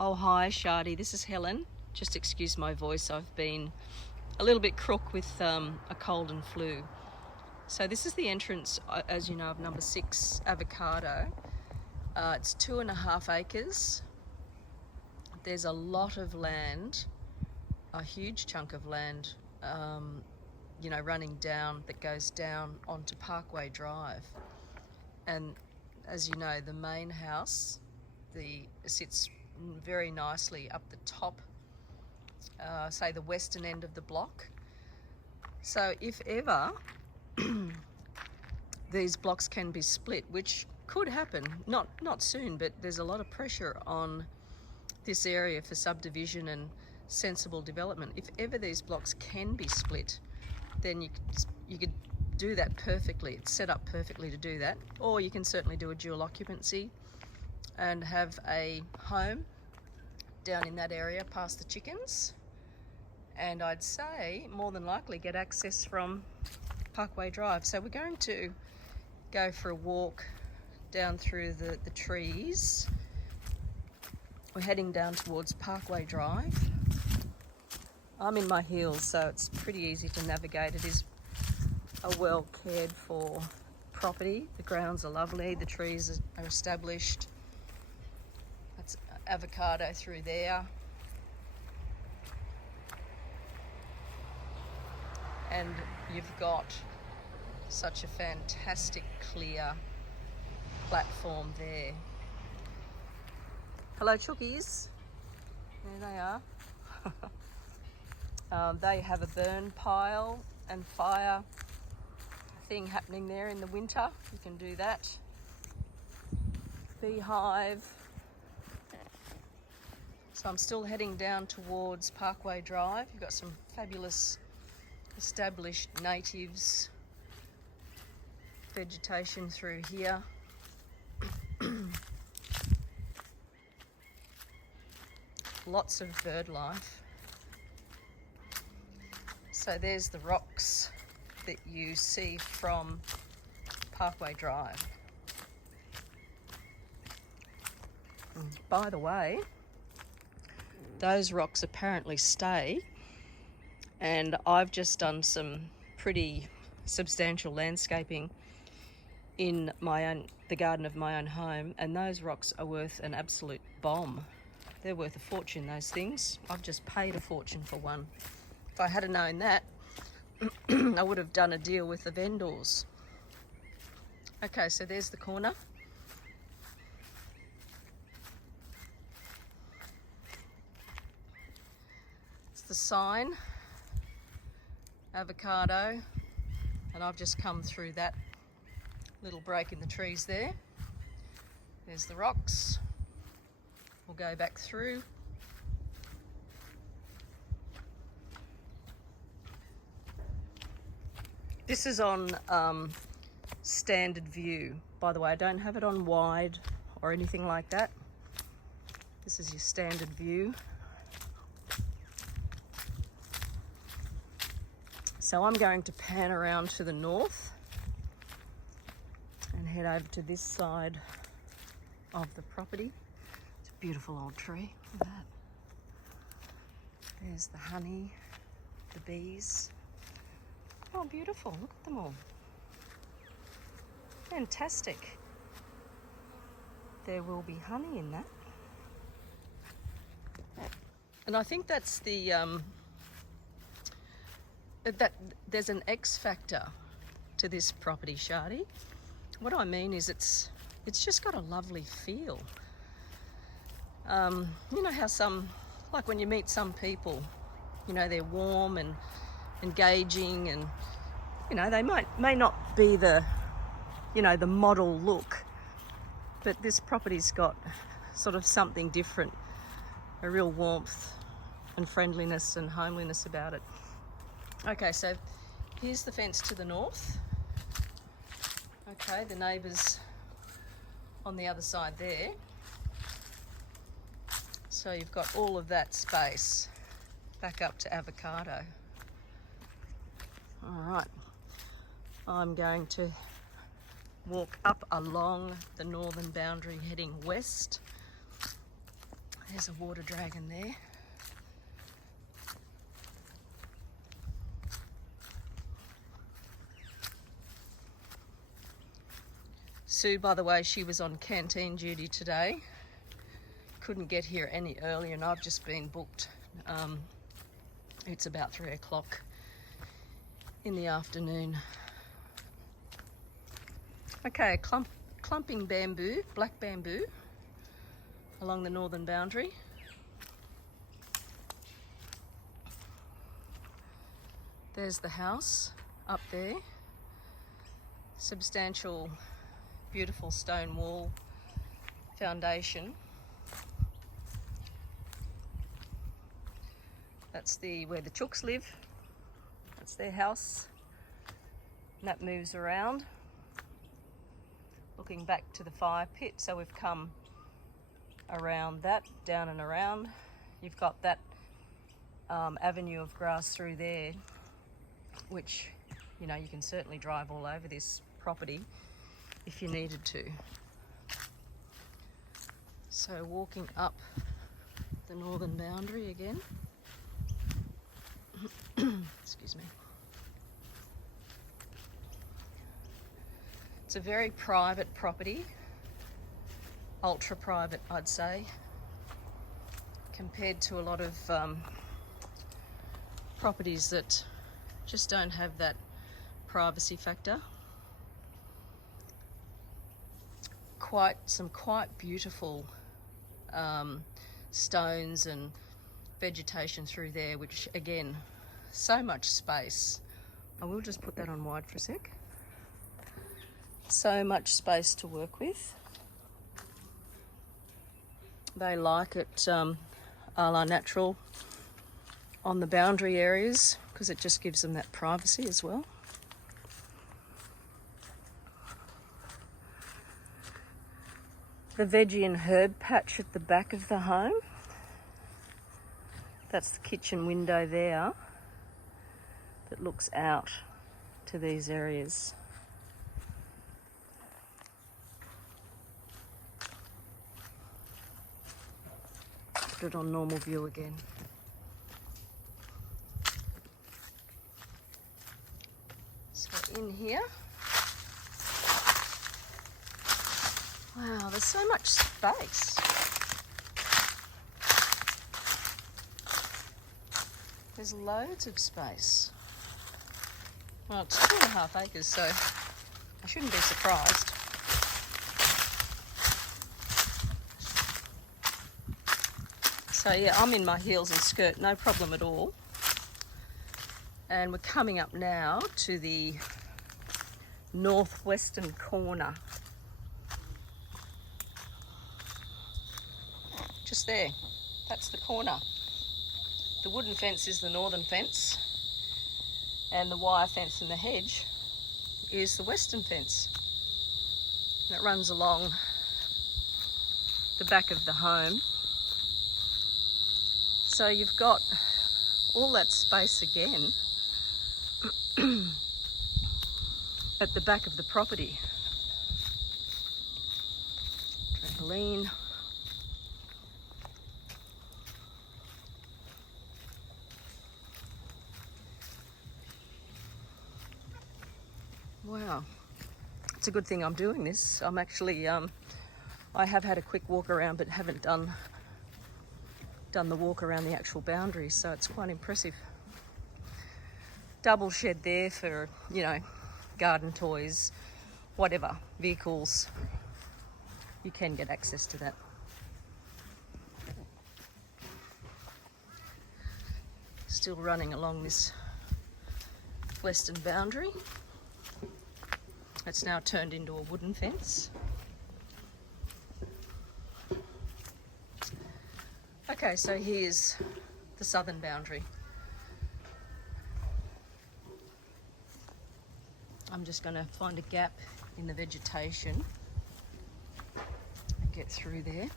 Oh, hi, Shardy. This is Helen. Just excuse my voice. I've been a little bit crook with a cold and flu. So this is the entrance, as you know, of number 6 Avocado. It's 2.5 acres. There's a lot of land, a huge chunk of land, running down, that goes down onto Parkway Drive. And as you know, the main house sits very nicely up the top, say the western end of the block. So if ever these blocks can be split, which could happen, not soon, but there's a lot of pressure on this area for subdivision and sensible development. If ever these blocks can be split, then you could do that perfectly. It's set up perfectly to do that. Or you can certainly do a dual occupancy and have a home down in that area past the chickens, and I'd say more than likely get access from Parkway Drive. So we're going to go for a walk down through the trees. We're heading down towards Parkway Drive. I'm in my heels, so it's pretty easy to navigate. It is a well cared for property. The grounds are lovely, the trees are established. That's Avocado through there. And you've got such a fantastic clear platform there. Hello, chookies. There they are. They have a burn pile and fire thing happening there in the winter. You can do that. Beehive. So I'm still heading down towards Parkway Drive. You've got some fabulous established natives vegetation through here. Lots of bird life. So there's the rocks that you see from Parkway Drive. By the way, those rocks apparently stay, and I've just done some pretty substantial landscaping in the garden of my own home, and those rocks are worth an absolute bomb. They're worth a fortune, those things. I've just paid a fortune for one. If I had known that, I would have done a deal with the vendors. Okay, so there's the corner. It's the sign, Avocado, and I've just come through that little break in the trees there. There's the rocks. We'll go back through. This is on standard view. By the way, I don't have it on wide or anything like that. This is your standard view. So I'm going to pan around to the north and head over to this side of the property. It's a beautiful old tree. Look at that. There's the honey, the bees. Oh, beautiful. Look at them all. Fantastic. There will be honey in that. And I think that's that there's an X factor to this property, Shardy. What I mean is it's just got a lovely feel. You know how like when you meet some people, they're warm and engaging, and they may not be the the model look, but this property's got sort of something different, a real warmth and friendliness and homeliness about it. Okay, so here's the fence to the north. Okay, the neighbours on the other side there. So you've got all of that space back up to Avocado. All right, I'm going to walk up along the northern boundary heading west, There's a water dragon there. Sue, by the way, she was on canteen duty today. Couldn't get here any earlier, and I've just been booked. It's about 3 o'clock in the afternoon. Okay, clumping bamboo, black bamboo, along the northern boundary. There's the house up there. Substantial, beautiful stone wall foundation. That's where the chooks live. That's their house. And that moves around, looking back to the fire pit. So we've come around that, down and around. You've got that avenue of grass through there, which, you know, you can certainly drive all over this property if you needed to. So walking up the northern boundary again. Excuse me. It's a very private property, ultra private, I'd say, compared to a lot of properties that just don't have that privacy factor. Some quite beautiful stones and vegetation through there, which again, so much space. I will just put that on wide for a sec. So much space to work with. They like it a la natural on the boundary areas because it just gives them that privacy as well. The veggie and herb patch at the back of the home. That's the kitchen window there that looks out to these areas. Put it on normal view again. So in here, wow, there's so much space. There's loads of space. Well, it's 2.5 acres, so I shouldn't be surprised. So yeah, I'm in my heels and skirt, no problem at all. And we're coming up now to the northwestern corner. Just there, that's the corner. The wooden fence is the northern fence, and the wire fence in the hedge is the western fence. And it runs along the back of the home. So you've got all that space again at the back of the property. Trampoline. Wow, it's a good thing I'm doing this. I'm actually, I have had a quick walk around, but haven't done the walk around the actual boundaries, so it's quite impressive. Double shed there for, you know, garden toys, whatever, vehicles. You can get access to that. Still running along this western boundary. It's now turned into a wooden fence. Okay, so here's the southern boundary. I'm just going to find a gap in the vegetation and get through there.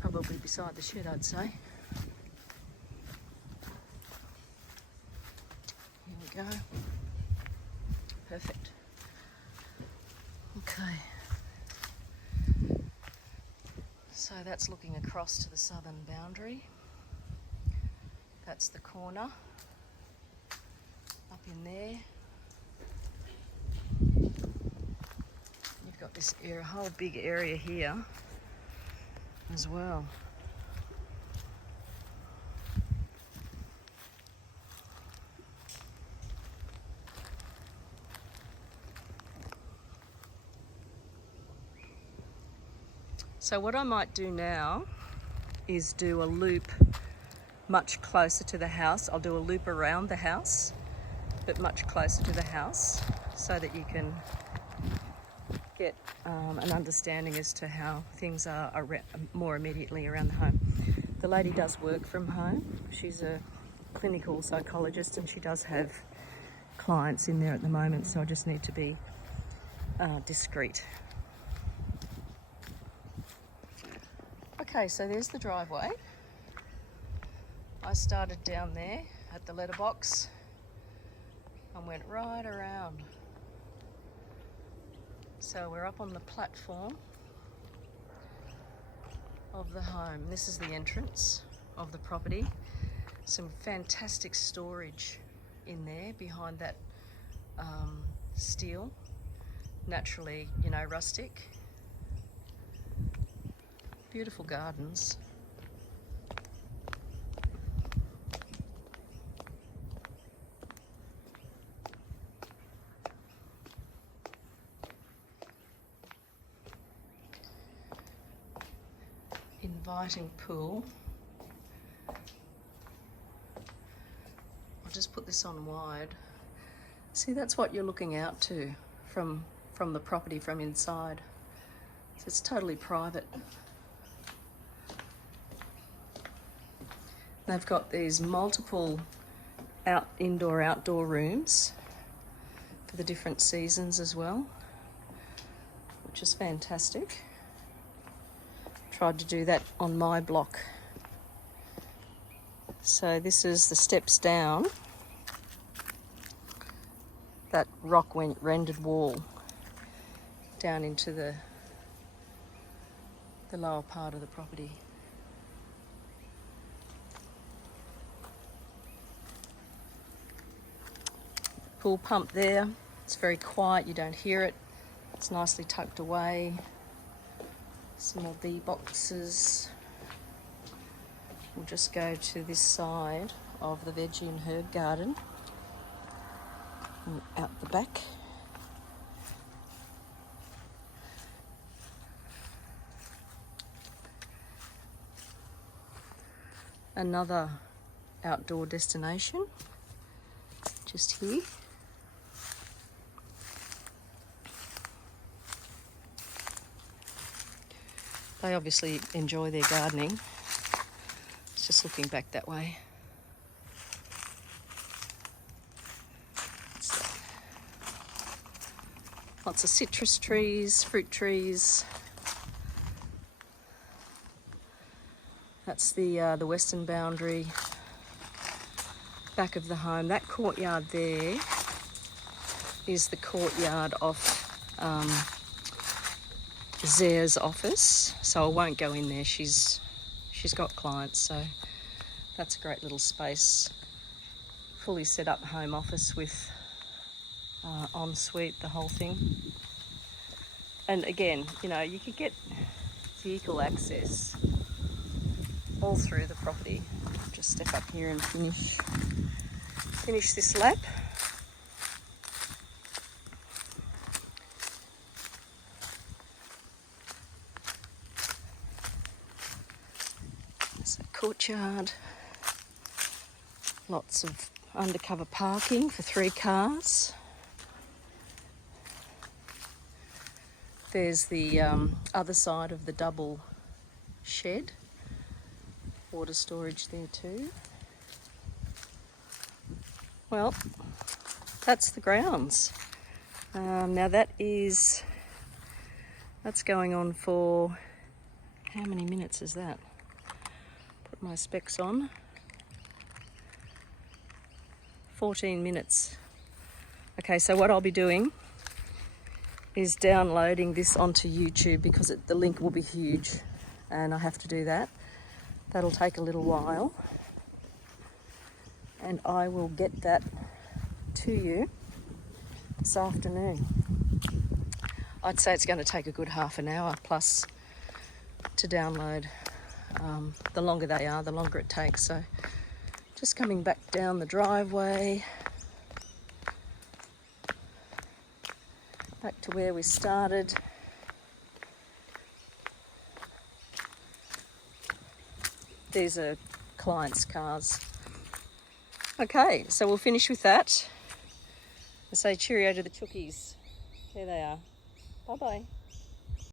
Probably beside the shed, I'd say. Here we go. Perfect. Okay. that's looking across to the southern boundary. That's the corner up in there. You've got this area, whole big area here as well. So what I might do now is do a loop much closer to the house. I'll do a loop around the house, but much closer to the house, so that you can get an understanding as to how things are more immediately around the home. The lady does work from home. She's a clinical psychologist and she does have clients in there at the moment, so I just need to be discreet. Okay, so there's the driveway. I started down there at the letterbox and went right around. So we're up on the platform of the home. This is the entrance of the property. Some fantastic storage in there behind that steel. Naturally, you know, rustic. Beautiful gardens. Inviting pool. I'll just put this on wide. See, that's what you're looking out to from the property from inside. So it's totally private. They've got these multiple indoor-outdoor rooms for the different seasons as well, which is fantastic. Tried to do that on my block. So this is the steps down that rock rendered wall down into the lower part of the property. Pool pump there. It's very quiet, you don't hear it. It's nicely tucked away. Some more bee boxes. We'll just go to this side of the veggie and herb garden and out the back. Another outdoor destination just here. They obviously enjoy their gardening. It's just looking back that way. Lots of citrus trees, fruit trees. That's the western boundary, back of the home. That courtyard there is the courtyard of Zare's office, so I won't go in there. She's got clients, so that's a great little space. Fully set up home office with ensuite, the whole thing. And again, you know, you could get vehicle access all through the property. Just step up here and finish this lap. There's a courtyard. Lots of undercover parking for 3 cars. There's the other side of the double shed. Water storage there too. Well, that's the grounds. Now that's going on for, how many minutes is that? Put my specs on. 14 minutes. Okay, so what I'll be doing is downloading this onto YouTube because the link will be huge. and I have to do that. That'll take a little while, and I will get that to you this afternoon. I'd say it's going to take a good half an hour plus to download. The longer they are, the longer it takes. So just coming back down the driveway, back to where we started. These are clients' cars. Okay, so we'll finish with that. I say cheerio to the chookies. There they are. Bye-bye.